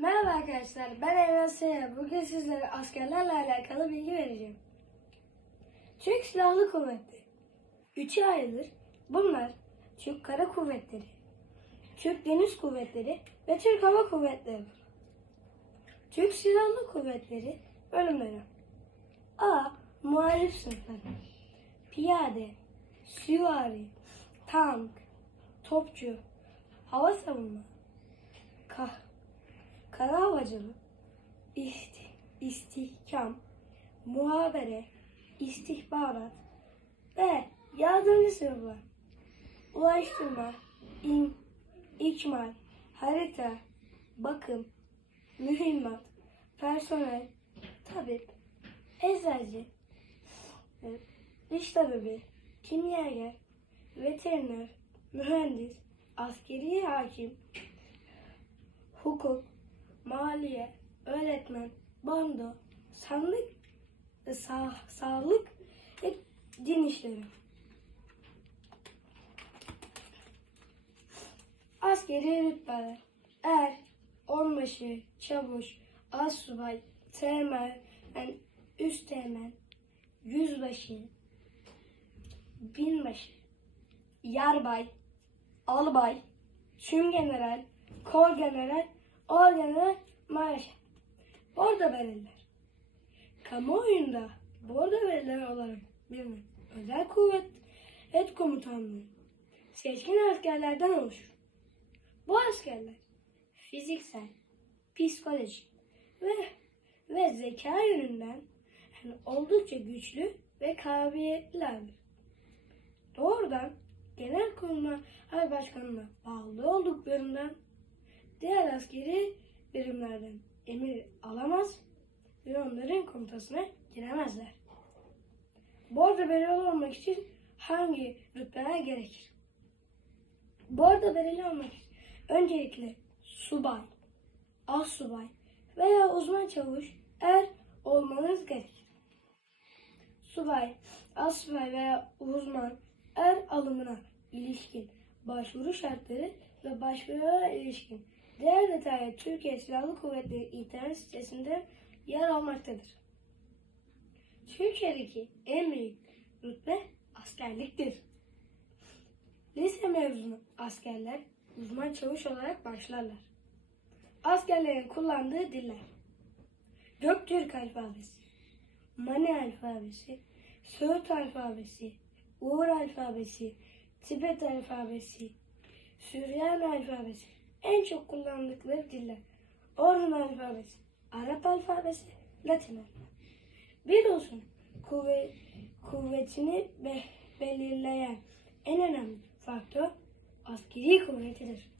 Merhaba arkadaşlar, ben Eymen Seyhan. Bugün sizlere askerlerle alakalı bilgi vereceğim. Türk Silahlı Kuvvetleri. Üçe ayrılır. Bunlar Türk Kara Kuvvetleri, Türk Deniz Kuvvetleri ve Türk Hava Kuvvetleri. Türk Silahlı Kuvvetleri bölümleri. A. Muharip sınıfları. Piyade, süvari, tank, topçu, hava savunma, kah havacılık, isti, istihkam, muhabere, istihbarat ve yardımcı sınıflar, ulaştırma, in, ikmal, harita, bakım, mühimmat, personel, tabip, eczacı, diş tabibi, kimyager, veteriner, mühendis, askeri hakim, hukuk, maliye, öğretmen, bando, sandık, e, sağ, sağlık ve din işleri. Askeri rütbeler. Er, onbaşı, çavuş, assubay, teğmen, yani üst teğmen, yüzbaşı, binbaşı, yarbay, albay, tüm general, kol general, orgeneral, maaş. Bordo verirler. Kamuoyunda bordo verilen olarak bilinen özel kuvvet et komutanlığı seçkin askerlerden oluşur. Bu askerler fiziksel, psikolojik ve ve zeka yönünden yani oldukça güçlü ve kabiliyetlilerdir. Doğrudan genel kurmay başkanına bağlı olduklarından diğer askeri birimlerden emir alamaz ve onların komutasına giremezler. Bordo bereli olmak için hangi rütbeler gerekir? Bordo bereli olmak için öncelikle subay, assubay veya uzman çavuş er olmanız gerekir. Subay, assubay veya uzman er alımına ilişkin başvuru şartları ve başvurulara ilişkin diğer detaylar Türkiye Silahlı Kuvvetleri internet sitesinde yer almaktadır. Türkiye'deki en büyük rütbe askerliktir. Lise mezunu askerler uzman çavuş olarak başlarlar. Askerlerin kullandığı diller Göktürk alfabesi, Mani alfabesi, Söğüt alfabesi, Uğur alfabesi, Tibet alfabesi, Süryani alfabesi. En çok kullandıkları diller Orhun alfabesi, Arap alfabesi, Latin alfabesi. Bir olsun kuvvet, kuvvetini be- belirleyen en önemli faktör askeri kuvvetidir.